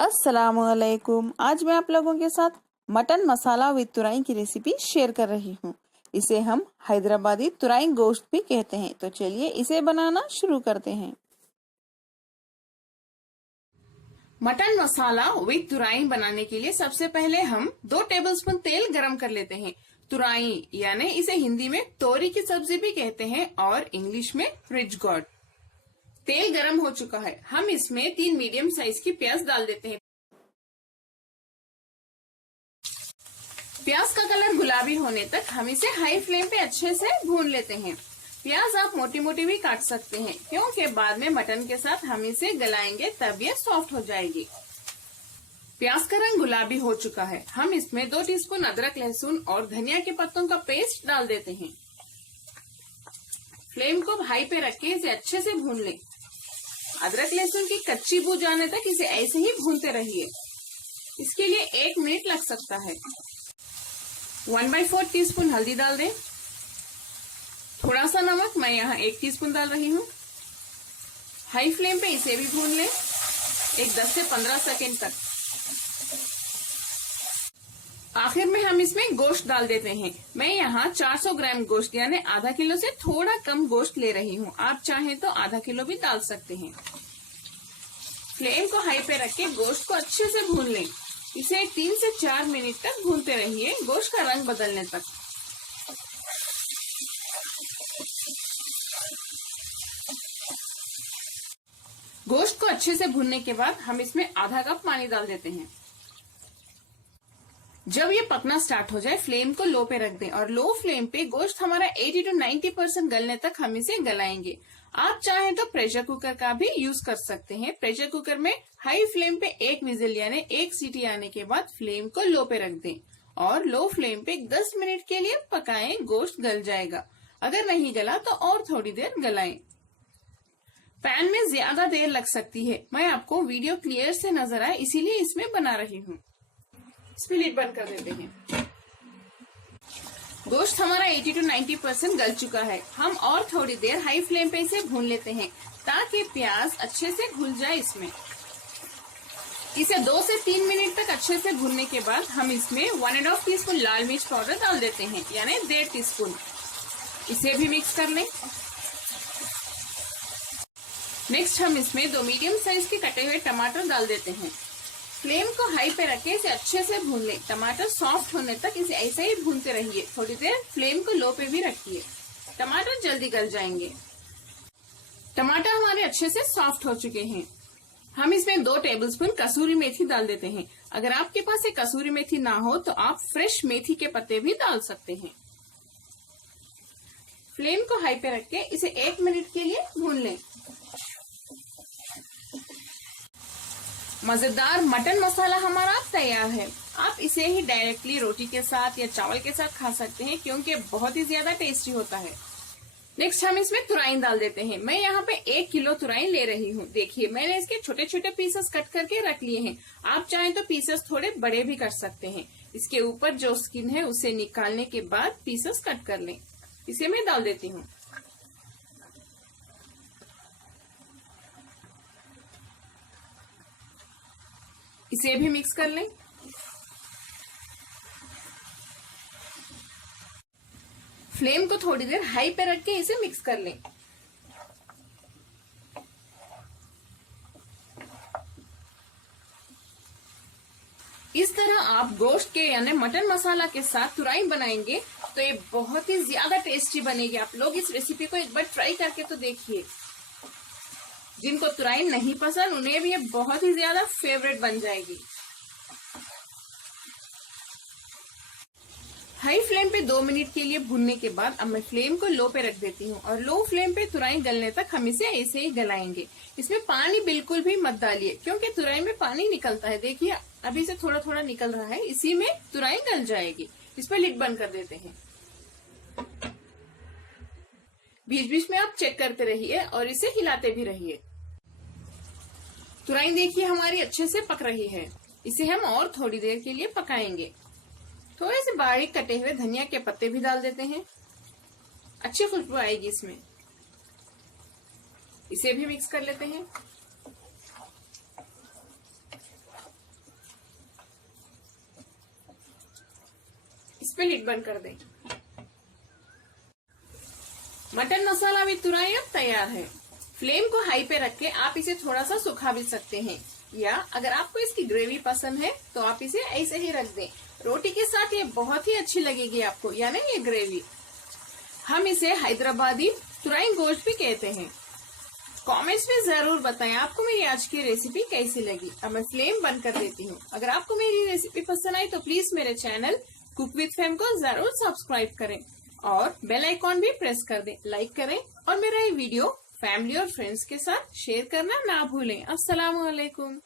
अस्सलामुअलैकुम। आज मैं आप लोगों के साथ मटन मसाला विद तुरई की रेसिपी शेयर कर रही हूँ। इसे हम हैदराबादी तुरई गोश्त भी कहते हैं। तो चलिए इसे बनाना शुरू करते हैं। मटन मसाला विद तुरई बनाने के लिए सबसे पहले हम 2 टेबलस्पून तेल गरम कर लेते हैं। तुरई यानी इसे हिंदी में तोरी की सब्जी भी कहते हैं और इंग्लिश में रिच गॉड। तेल गरम हो चुका है। हम इसमें 3 मीडियम साइज की प्याज डाल देते हैं। प्याज का कलर गुलाबी होने तक हम इसे हाई फ्लेम पे अच्छे से भून लेते हैं। प्याज आप मोटी मोटी भी काट सकते हैं क्योंकि बाद में मटन के साथ हम इसे गलाएंगे तब ये सॉफ्ट हो जाएगी। प्याज का रंग गुलाबी हो चुका है। हम इसमें 2 टीस्पून अदरक, लहसुन और धनिया के पत्तों का पेस्ट डाल देते हैं। फ्लेम को हाई पे रख के इसे अच्छे से भून लें। अदरक लहसुन की कच्ची बू जाने तक इसे ऐसे ही भूनते रहिए। इसके लिए 1 मिनट लग सकता है। 1/4 टीस्पून हल्दी डाल दें। थोड़ा सा नमक, मैं यहाँ 1 टीस्पून डाल रही हूँ। हाई फ्लेम पे इसे भी भून लें 10 से 15 सेकेंड तक। आखिर में हम इसमें गोश्त डाल देते हैं। मैं यहाँ 400 ग्राम गोश्त यानी आधा किलो से थोड़ा कम गोश्त ले रही हूँ। आप चाहें तो आधा किलो भी डाल सकते हैं। फ्लेम को हाई पे रख के गोश्त को अच्छे से भून लें। इसे 3 से 4 मिनट तक भूनते रहिए, गोश्त का रंग बदलने तक। गोश्त को अच्छे से भूनने के बाद हम इसमें आधा कप पानी डाल देते हैं। जब ये पकना स्टार्ट हो जाए फ्लेम को लो पे रख दें और लो फ्लेम पे गोश्त हमारा 80 to 90% गलने तक हम इसे गलाएंगे। आप चाहें तो प्रेशर कुकर का भी यूज कर सकते हैं। प्रेशर कुकर में हाई फ्लेम पे 1 विजिल यानी 1 सीटी आने के बाद फ्लेम को लो पे रख दें और लो फ्लेम पे 10 मिनट के लिए पकाएं। गोश्त गल जाएगा। अगर नहीं गला तो और थोड़ी देर गलाएं। पैन में ज्यादा देर लग सकती है। मैं आपको वीडियो क्लियर से नजर आए इसीलिए इसमें बना रही हूँ। इसमें लिड बंद कर देते हैं। गोश्त हमारा 80 to 90% गल चुका है। हम और थोड़ी देर हाई फ्लेम पे इसे भून लेते हैं ताकि प्याज अच्छे से घुल जाए इसमें। इसे 2 से 3 मिनट तक अच्छे से भूनने के बाद हम इसमें 1.5 टीस्पून लाल मिर्च पाउडर डाल देते हैं यानी 1.5 टीस्पून। इसे भी मिक्स कर लें। नेक्स्ट हम इसमें 2 मीडियम साइज के कटे हुए टमाटर डाल देते हैं। फ्लेम को हाई पे रखे इसे अच्छे से भून लें। टमाटर सॉफ्ट होने तक इसे ऐसे ही भूनते रहिए। थोड़ी देर फ्लेम को लो पे भी रखिए। टमाटर जल्दी गल जाएंगे। टमाटर हमारे अच्छे से सॉफ्ट हो चुके हैं। हम इसमें 2 टेबलस्पून कसूरी मेथी डाल देते हैं। अगर आपके पास ये कसूरी मेथी ना हो तो आप फ्रेश मेथी के पत्ते भी डाल सकते हैं। फ्लेम को हाई पे रख के इसे 1 मिनट के लिए भून लें। मजेदार मटन मसाला हमारा तैयार है। आप इसे ही डायरेक्टली रोटी के साथ या चावल के साथ खा सकते हैं क्योंकि बहुत ही ज्यादा टेस्टी होता है। नेक्स्ट हम इसमें तुरई डाल देते हैं। मैं यहाँ पे 1 किलो तुरई ले रही हूँ। देखिए मैंने इसके छोटे छोटे पीसेस कट करके रख लिए हैं। आप चाहें तो पीसेस थोड़े बड़े भी कर सकते हैं। इसके ऊपर जो स्किन है उसे निकालने के बाद पीसेस कट कर लें। इसे मैं डाल देती हूँ। इसे भी मिक्स कर लें। फ्लेम को थोड़ी देर हाई पे रख के इसे मिक्स कर लें। इस तरह आप गोश्त के यानी मटन मसाला के साथ तुरई बनाएंगे तो ये बहुत ही ज्यादा टेस्टी बनेगी। आप लोग इस रेसिपी को एक बार ट्राई करके तो देखिए। जिनको तुरई नहीं पसंद उन्हें भी ये बहुत ही ज्यादा फेवरेट बन जाएगी। हाई फ्लेम पे 2 मिनट के लिए भूनने के बाद अब मैं फ्लेम को लो पे रख देती हूँ और लो फ्लेम पे तुरई गलने तक हम इसे ऐसे ही गलाएंगे। इसमें पानी बिल्कुल भी मत डालिए क्योंकि तुरई में पानी निकलता है। देखिए अभी से थोड़ा थोड़ा निकल रहा है। इसी में तुरई गल जाएगी। इस पर लिड बंद कर देते हैं। बीच बीच में आप चेक करते रहिए और इसे हिलाते भी रहिए। तुरई देखिए हमारी अच्छे से पक रही है। इसे हम और थोड़ी देर के लिए पकाएंगे। थोड़े से बारीक कटे हुए धनिया के पत्ते भी डाल देते हैं। अच्छी खुशबू आएगी इसमें। इसे भी मिक्स कर लेते हैं। इस पे लिड बंद कर दें। मटन मसाला विद तुरई अब तैयार है। फ्लेम को हाई पे रख के आप इसे थोड़ा सा सुखा भी सकते हैं, या अगर आपको इसकी ग्रेवी पसंद है तो आप इसे ऐसे ही रख दें। रोटी के साथ ये बहुत ही अच्छी लगेगी आपको, यानी ये ग्रेवी। हम इसे हैदराबादी तुरई गोश्त भी कहते हैं। कमेंट्स में जरूर बताएं आपको मेरी आज की रेसिपी कैसी लगी। अब मैं फ्लेम बंद कर देती हूँ। अगर आपको मेरी रेसिपी पसंद आई तो प्लीज मेरे चैनल कुक विद फैम को जरूर सब्सक्राइब करें और बेल आइकॉन भी प्रेस कर दें, लाइक करें और मेरा ये वीडियो फैमिली और फ्रेंड्स के साथ शेयर करना ना भूलें। अस्सलाम वालेकुम।